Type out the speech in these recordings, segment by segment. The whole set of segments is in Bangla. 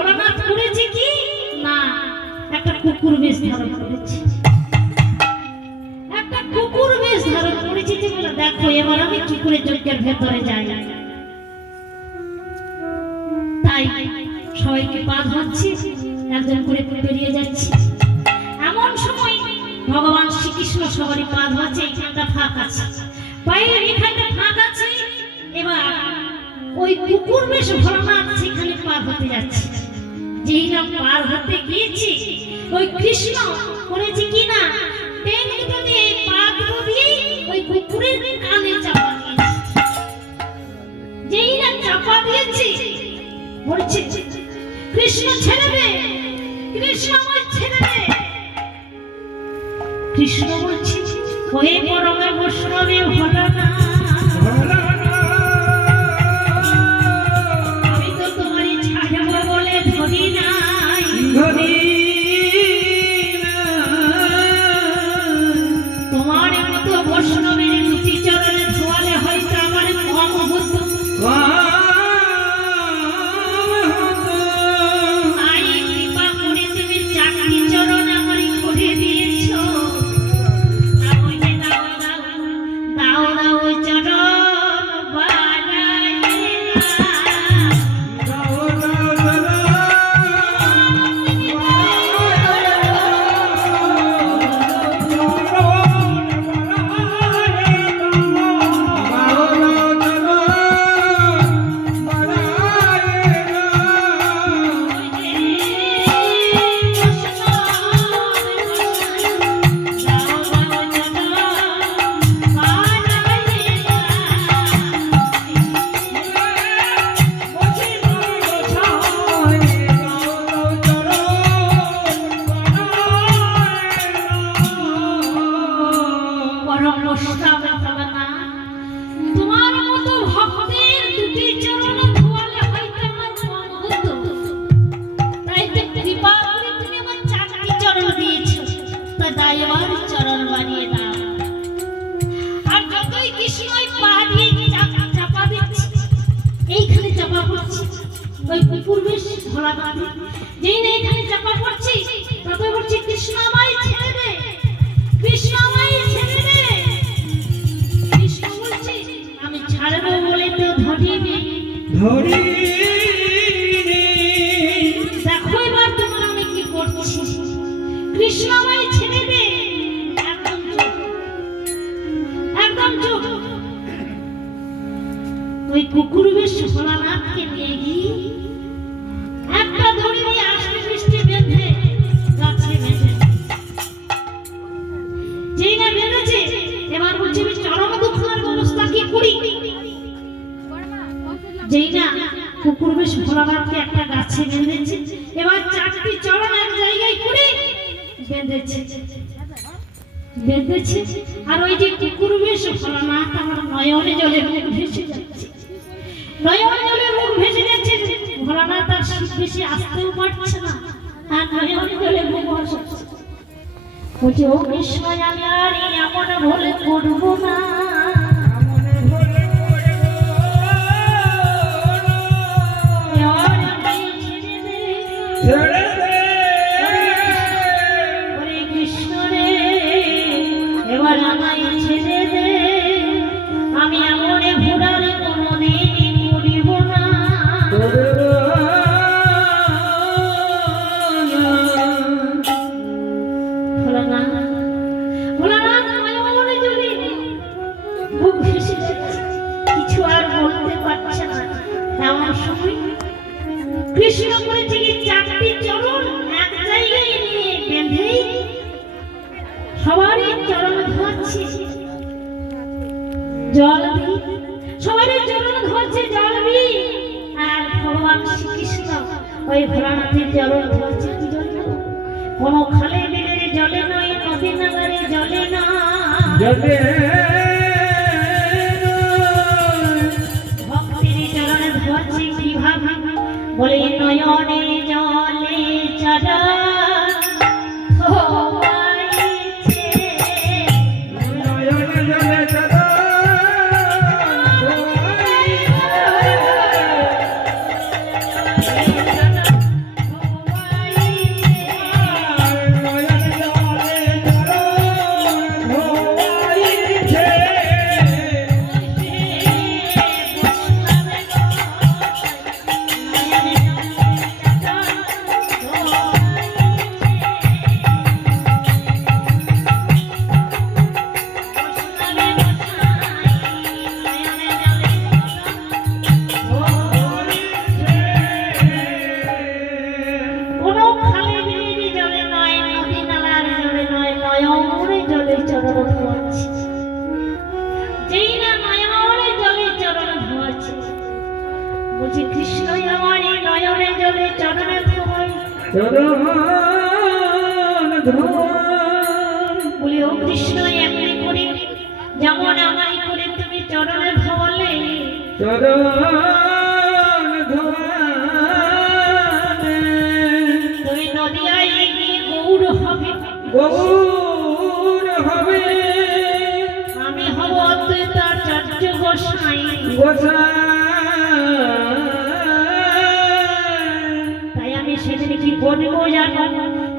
ভোলানাথ করেছে কি না একটা কুকুর বেশ ধারণ করেছে, একটা কুকুর বেশ ধারণ করেছে। যে বলে দেখো এবার আমি কি করে যজ্ঞের ভেতরে যাই। তাই সবাইকে পা ধরছি, একজন করে বেরিয়ে যাচ্ছে। এমন সময় ভগবান শ্রীকৃষ্ণ সবারই পা ধরছে, এখানটা ফাঁক আছে, পায়ের এখানটা ফাঁক আছে। এবার ওই কুকুর বেশ ভোলানাথ সেখানে পার হতে যাচ্ছে। যেই না পার হতে গিয়েছি ওই কৃষ্ণ করেছে কি না টেনে দিয়ে পা দিয়ে ওই কুকুরের কানে চাপা দিয়েছে। যেই না চাপা দিয়েছি বলছে কৃষ্ণ ছেড়ে দে, কৃষ্ণ আমায় ছেড়ে দে। কৃষ্ণ বলছে ওহে পরমে বৈষ্ণবে ভোলানাথ, আমি তো তোমারই ছাড়ব বলে ধরি নাই, তোমার মতো বৈষ্ণবের দুটি চরণে ধোয়ালে হয়তো আমার কম হতো। তোমার মতো ভক্তের দুটি চরণে ধোয়ালে হয়তো আমার কম হতো। তাই তো কৃপা করে তুমি আমার চারটি চরণ দিয়েছো, তাই এবার চরণ বানিয়ে দাও। আর যতই কৃষ্ণই পা দিয়ে চাপা দিচ্ছে, এইখানে চাপা পড়ছে ওই কুকুর বেশ ভোলানাথ। যেই না এখানে চাপা পড়ছে ততই বলছে কৃষ্ণ আমায় ছেড়ে দে, কৃষ্ণ আমায় ছেড়ে দে। কৃষ্ণ বলছে আমি ছাড়বো বলে তো ধরিনি, দেখো এবার তোমার আমি কি করছি। কৃষ্ণ আমায় ছেড়ে দে। একদম চুপ, একদম চুপ। ওই কুকুর বেশ ভোলানাথকে নিয়ে গিয়ে একটা দড়ি দিয়ে আষ্টে পৃষ্ঠে বেঁধে গাছে বেঁধে, যেই না বেঁধেছে এবার বলছে চরম দুঃখের ব্যবস্থা কি করি। যেই না কুকুর বেশ ভোলানাথকে একটা গাছে বেঁধেছে, এবার চারটি চরণ এক জায়গায় করে বেঁধেছে। আর ওই যে কুকুর বেশ ভোলানাথ আমার নয়নে জলে মুখ ভেসে যাচ্ছে, নয়নে জলে মুখ ভেসে যাচ্ছে। ভোলানাথ আর বেশি আসতেও পারছে না, আর নয়নে জলে মুখ ভাসাচ্ছে। বলছে ও কৃষ্ণ আমি আর এমন ভুল করবো না, কৃষ্ণ রে এবার আমায় ছেড়ে দে, আমি এমন ভুলার কোনোদিন করিব না। কিছু আর বলতে পারছে না। এমন সময় কৃষ্ণ করেছে কি চারটি চরণ এক জায়গায় নিয়ে বেঁধে সবারই চরণ ধোয়াচ্ছে, জল দি সবারই চরণ ধোয়াচ্ছে, জল দি। আর ভগবান শ্রীকৃষ্ণ ওই ভোলানাথের চরণ ধোয়াচ্ছে কি জন্য? কোন খালে বিলের জলে নয়, নদী নাগারে জলে না, ভক্তির চরণে ধোয়াচ্ছে কিভাবে বলে নয়নে জলে চরা নয়নে জলে চরণের ধোয় বলি ও কৃষ্ণ এমনি করে যেমন আমায় করে তুমি চরণের ধোয়ালে তুমি নদিয়ায় গিয়ে গৌর হবে আমি হব অদ্বৈত আচার্য গোসাই তাই আমি সেদিন কি করবো জানো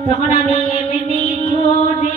তখন আমি এমনি করে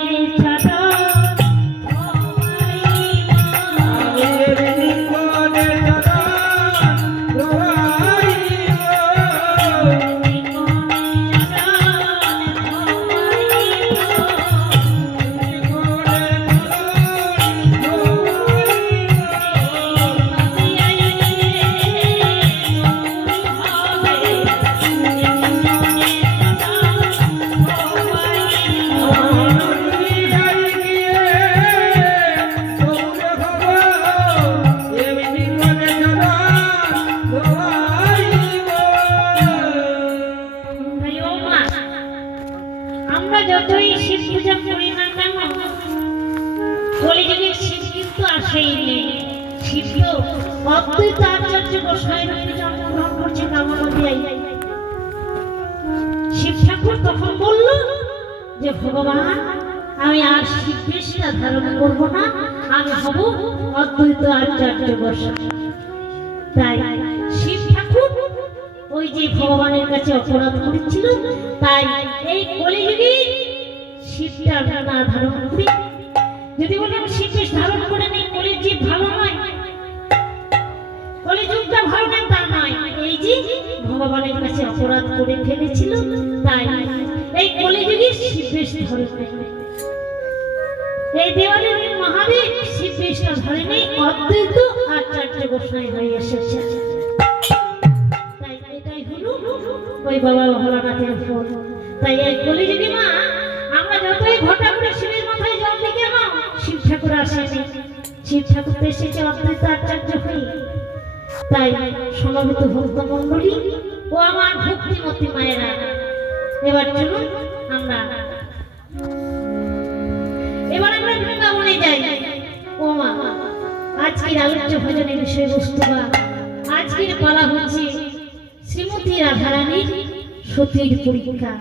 যতই শিব পূজা করি না কেন কলিযুগে শিব কিন্তু আসেইনি শিব তো অদ্বৈত আচার্য গোসাইয়ের রূপে জন্মগ্রহণ করছে কামনদিয়ায় শিব ঠাকুর তখন বলল যে ভগবান আমি আর শিব বেশটা ধারণ করব না আমি হব অদ্বৈত আচার্য গোসাই তাই শিব ঠাকুর ওই যে ভগবানের কাছে অপরাধ করেছিল তাই এই কলিযুগে শিবটা না ধারণ করি যদি বলি আমি শিব ধারণ করে নেই কলিযুগ ভালো নয় কলিযুগটা ভালো নয় তা নয় এই যে ভগবানের কাছে অপরাধ করে ফেলেছিল তাই এই কলিযুগে শিব ধারণ করে এই দেওয়ালের মহাদেব শিব ধরে নেই অদ্বৈত আচার্য গোসাই হয়ে এসেছে ওই বাবা ভোলানাথের ফল তাই এই কলিযুগে মা আমরা যতই ঘটা করে শিবের মাথায় জল দিই কেন শিব ঠাকুর আসেনি শিব ঠাকুর এসেছে অদ্বৈত আচার্য হয়ে তাই সমবেত ভক্ত মণ্ডলী ও আমার ভক্তিমতী মায়েরা এবার চলুন আমরা বৃন্দাবনে যাই ও মা আজকের আলোচ্য ভজনের বিষয়বস্তু বা আজকের পালা হচ্ছে শ্রীমতী রাধারানীর সতীর পরীক্ষা।